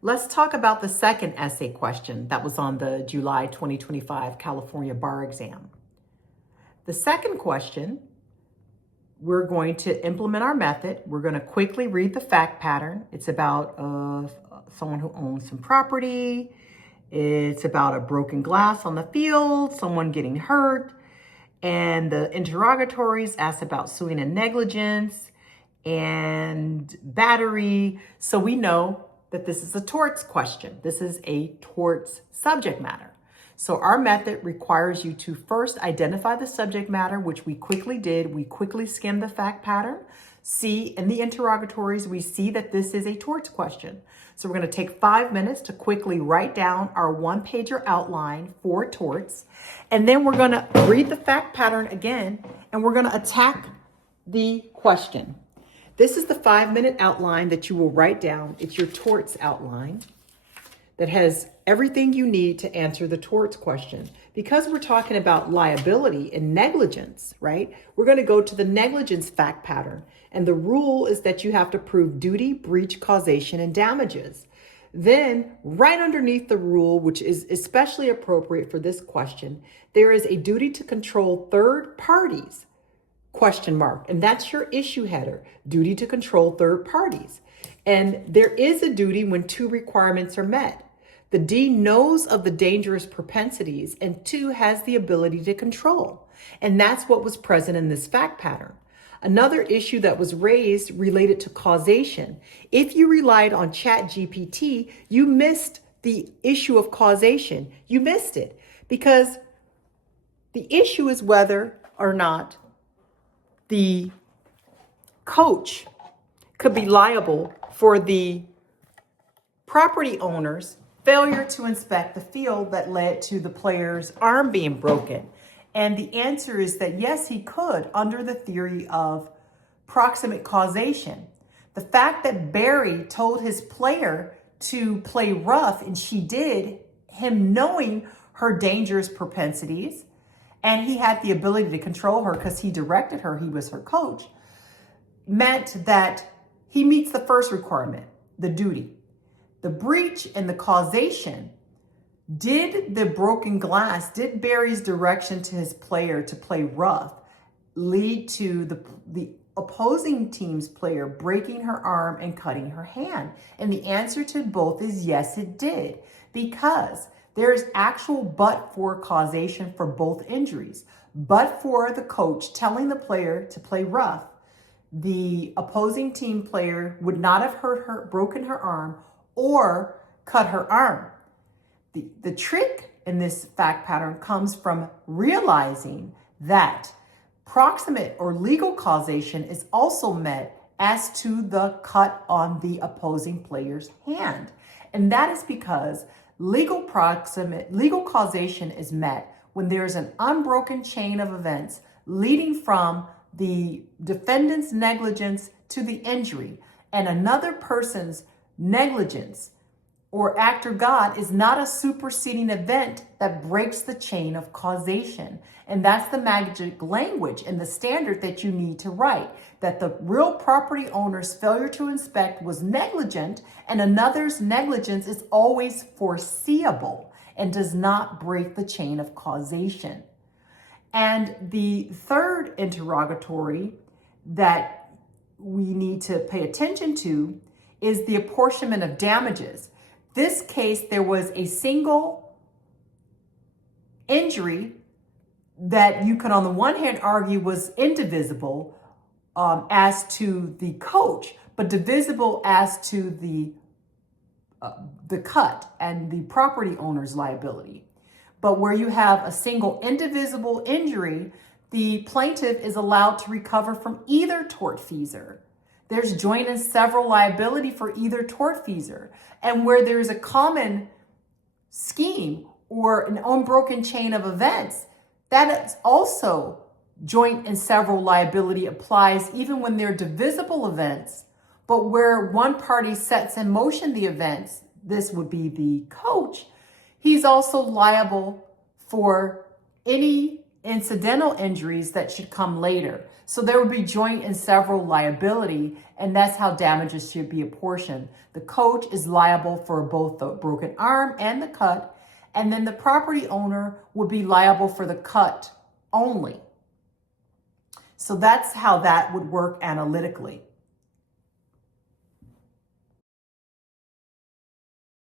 Let's talk about the second essay question that was on the July 2025 California bar exam. The second question, we're going to implement our method. We're going to quickly read the fact pattern. It's about someone who owns some property. It's about a broken glass on the field, someone getting hurt. And the interrogatories ask about suing and negligence and battery. So we know that this is a torts question. This is a torts subject matter. So our method requires you to first identify the subject matter, which we quickly did. We quickly skimmed the fact pattern. See in the interrogatories, we see that this is a torts question. So we're going to take 5 minutes to quickly write down our one-pager outline for torts. And then we're going to read the fact pattern again, and we're going to attack the question. This is the 5-minute outline that you will write down. It's your torts outline that has everything you need to answer the torts question. Because we're talking about liability and negligence, right? We're going to go to the negligence fact pattern. And the rule is that you have to prove duty, breach, causation, and damages. Then right underneath the rule, which is especially appropriate for this question, there is a duty to control third parties. Question mark. And that's your issue header, duty to control third parties. And there is a duty when two requirements are met. The D knows of the dangerous propensities and 2 has the ability to control. And that's what was present in this fact pattern. Another issue that was raised related to causation. If you relied on ChatGPT, you missed the issue of causation. You missed it because the issue is whether or not the coach could be liable for the property owner's failure to inspect the field that led to the player's arm being broken. And the answer is that yes, he could under the theory of proximate causation. The fact that Barry told his player to play rough, and she did, him knowing her dangerous propensities, and he had the ability to control her because he directed her, he was her coach, meant that he meets the first requirement, the duty. The breach and the causation, did the broken glass, did Barry's direction to his player to play rough lead to the opposing team's player breaking her arm and cutting her hand? And the answer to both is yes, it did, because there's actual but-for causation for both injuries. But for the coach telling the player to play rough, the opposing team player would not have hurt her, broken her arm, or cut her arm. The trick in this fact pattern comes from realizing that proximate or legal causation is also met as to the cut on the opposing player's hand. And that is because legal causation is met when there's an unbroken chain of events leading from the defendant's negligence to the injury, and another person's negligence or act or God is not a superseding event that breaks the chain of causation. And that's the magic language and the standard that you need to write, that the real property owner's failure to inspect was negligent, and another's negligence is always foreseeable and does not break the chain of causation. And the third interrogatory that we need to pay attention to is the apportionment of damages. This case, there was a single injury that you could on the one hand argue was indivisible as to the coach, but divisible as to the cut and the property owner's liability. But where you have a single indivisible injury, the plaintiff is allowed to recover from either tortfeasor. There's joint and several liability for either tortfeasor. And where there's a common scheme or an unbroken chain of events, that is also joint and several liability applies even when they're divisible events. But where one party sets in motion the events, this would be the coach, he's also liable for any incidental injuries that should come later. So there would be joint and several liability, and that's how damages should be apportioned. The coach is liable for both the broken arm and the cut, and then the property owner would be liable for the cut only. So that's how that would work analytically.